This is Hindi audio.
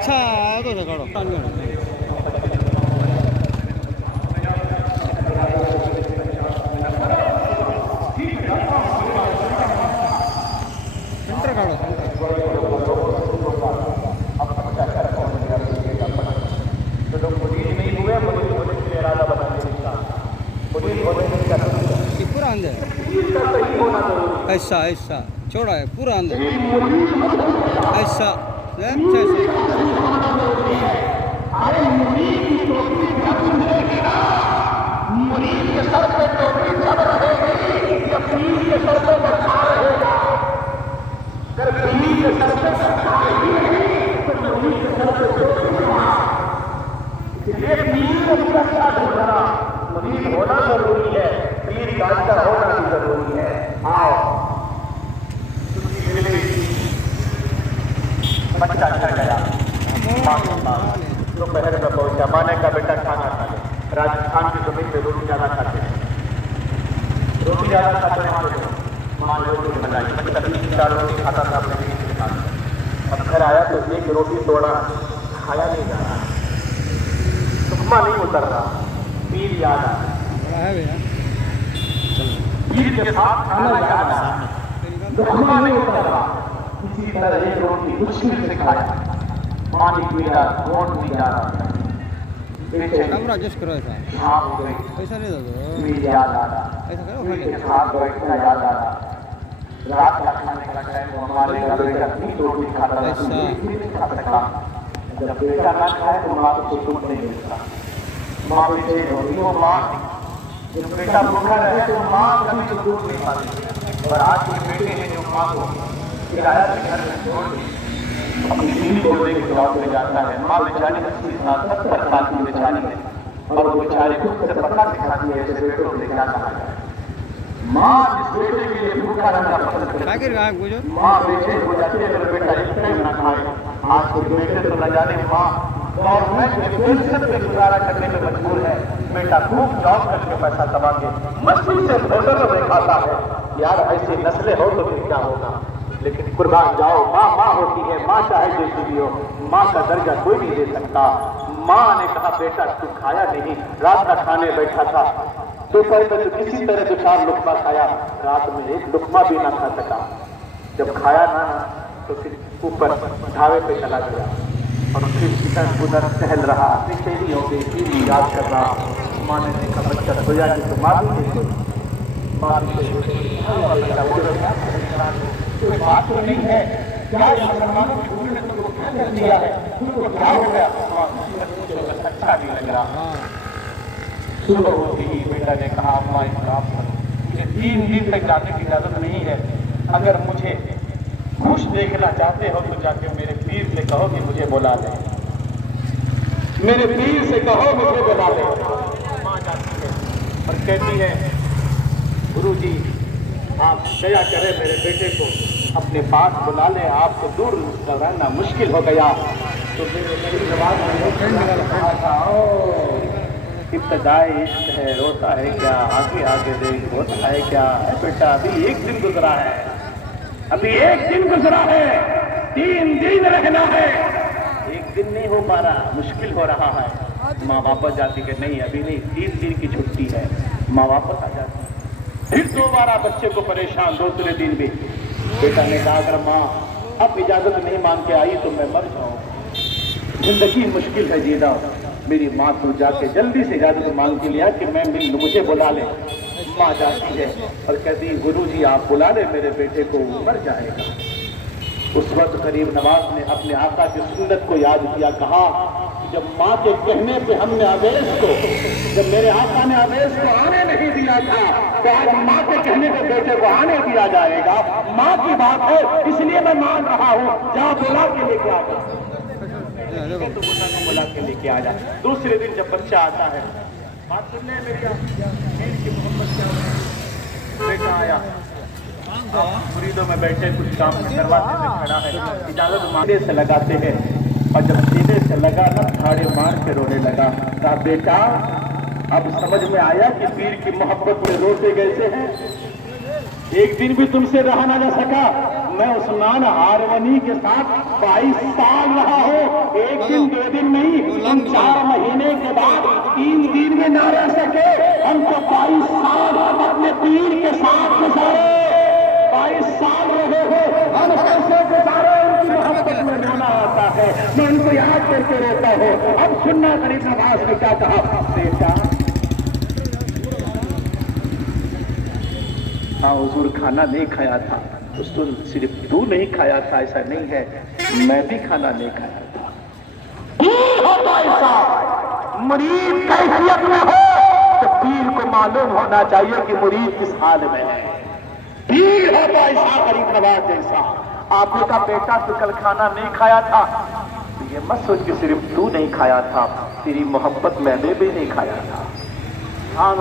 अच्छा तो करो सेंटर काढो पूरा अंदर ऐसा ऐसा छोड़ा है पूरा अंदर ऐसा अच्छा होना जरूरी है, पीर का होना भी जरूरी है। आओ बच्चा घर गया, दोपहर में पहुंचा, माने का बेटा खाना खा ले। राजस्थान की जमीन पे रोटी ज्यादा खाते हैं, रोटी ज्यादा खाते हैं। माँ रोटी बनाई, बच्चा 3-4 रोटी खाता था अपने बीच में खाता। अब घर आया तो एक रोटी तोड़ा, खाया नहीं जा रहा, सुखमा नहीं उतर रहा, पीर याद आ है भैया पीर के साथ खाना याद आ, सुखमा नहीं उतर रहा। किसी तरह एक रोटी मुश्किल से खाया, पानी पी रहा, वोट नहीं जा रहा। कैमरा एडजस्ट करो ऐसा ऐसा नहीं दो याद आ रहा, ऐसा करो के साथ बैठना याद आ रहा। रात का खाने का टाइम हमारे घर बेटा 3 रोटी खाता था, नहीं खा सकता। जब बेटा ना खाए तो माँ को सुकून नहीं मिलता। माँ बेटे रोटियों माँ, जब बेटा भूखा रहे तो माँ कभी सुकून नहीं पाती। और आज के बेटे हैं जो माँ को किराया के घर में छोड़ अपनी बीवी को लेकर जॉब में जाता है। माँ बेचारी 80-70 साल की बेचारी है, और वो बेचारी खुद से पता सिखाती है ऐसे बेटों को क्या कहा जाए। माँ जिस बेटे के लिए भूखा रहना पसंद करती है, माँ बेटे हो जाती है अगर बेटा एक टाइम ना खाए। आज के बेटे तो न जाने माँ गवर्नमेंट के पेंशन पे गुजारा करने में मजबूर है, बेटा खूब जॉब करके पैसा कमा के मस्ती से होटल में खाता है। यार ऐसी नस्लें हो तो फिर क्या होगा। लेकिन कुर्बान जाओ, माँ माँ होती है, माँ चाहे जैसी भी हो, माँ का दर्जा कोई नहीं दे सकता। माँ ने कहा बेटा तू खाया नहीं, रात का खाने बैठा था, दोपहर में तो किसी तरह 2-4 लुकमा खाया, रात में 1 लुकमा भी ना खा सका। जब खाया ना तो फिर ऊपर ढाबे पे चला गया और फिर इधर उधर टहल रहा, बेचैनी हो गई, फिर याद कर रहा। माँ ने देखा बच्चा सोया कि तो माँ भी देखो, माँ भी कोई बात तो नहीं है, क्या मुसलमानों ने तुमको क्या कर दिया है, तुमको क्या हो गया। अच्छा नहीं लग रहा। सुबह होती ही बेटा ने कहा अम्मा एक काम करो, मुझे 3 दिन तक जाने की इजाजत नहीं है। अगर मुझे खुश देखना चाहते हो तो जाके मेरे पीर से कहो कि मुझे बुला ले, मेरे पीर से कहो मुझे बुला ले। माँ जाती है और कहती है गुरुजी आप दया करें मेरे बेटे को अपने पास बुला ले, आपसे दूर रहना मुश्किल हो गया। तो मेरी जवाब इब्तदाई इश्क है, रोता है क्या, आगे आगे देख होता है क्या। बेटा अभी 1 दिन गुजरा है, अभी 1 दिन गुजरा है, 3 दिन रहना है, 1 दिन नहीं हो पा रहा, मुश्किल हो रहा है। माँ वापस जाती कि नहीं अभी नहीं, 3 दिन की छुट्टी है। माँ वापस आ जाती, फिर दोबारा बच्चे को परेशान, दूसरे दिन भी बेटा ने कहा अगर माँ अब इजाजत नहीं मांग के आई तो मैं मर जाऊँ, जिंदगी मुश्किल है जीना। मेरी माँ तू जाके जल्दी से इजाजत मांग के लिया कि मैं मिल, मुझे बुला ले। माँ जाती है और कहती गुरुजी आप बुला ले मेरे बेटे को, मर जाएगा। उस वक्त गरीब नवाज ने अपने आका की सुन्नत को याद किया, कहा जब माँ के कहने पे हमने आवेश को, जब मेरे आका ने आवेश को आने नहीं दिया था तो आज माँ के कहने पे बेटे को आने दिया जाएगा। माँ की बात है इसलिए मैं मान रहा हूँ, जहाँ बुला के लेके आ जा, तो बुला के लेके आ जा। दूसरे दिन जब बच्चा आता है, बात सुनने मेरी की मोहब्बत क्या, बेटा आया मुरीदों में बैठे कुछ काम दरवाजे में खड़ा है, इजाजत मांगने से लगाते हैं और जब सीने से लगा ना ठाड़े मार के रोने लगा। कहा बेटा अब समझ में आया कि पीर की मोहब्बत में रोते कैसे हैं। 1 दिन भी तुमसे रहा ना सका, मैं उस्मान हारवनी के साथ 22 साल रहा हूँ, 1 हम 4 महीने के बाद 3 दिन में ना रह सके, हमको 22 साल हम अपने पीर के साथ गुजारे, 22 साल रहे हो, हम कैसे गुजारे, उनकी मोहब्बत में रोना आता है, मैं उनको याद करके रोता हूँ। अब सुनना गरीब नवाज ने क्या कहा, बेटा हाँ हुजूर खाना नहीं खाया था, उस दिन सिर्फ तू नहीं खाया था ऐसा नहीं है, मैं भी खाना नहीं खाया था। पीर होता ऐसा, मुरीद कैफियत में हो तो पीर को मालूम होना चाहिए कि मुरीद किस हाल में है। पीर होता ऐसा गरीब नवाज जैसा। आपने कहा बेटा तू कल खाना नहीं खाया था, तो ये मत सोच कि सिर्फ तू नहीं खाया था, तेरी मोहब्बत मैंने भी नहीं खाया था।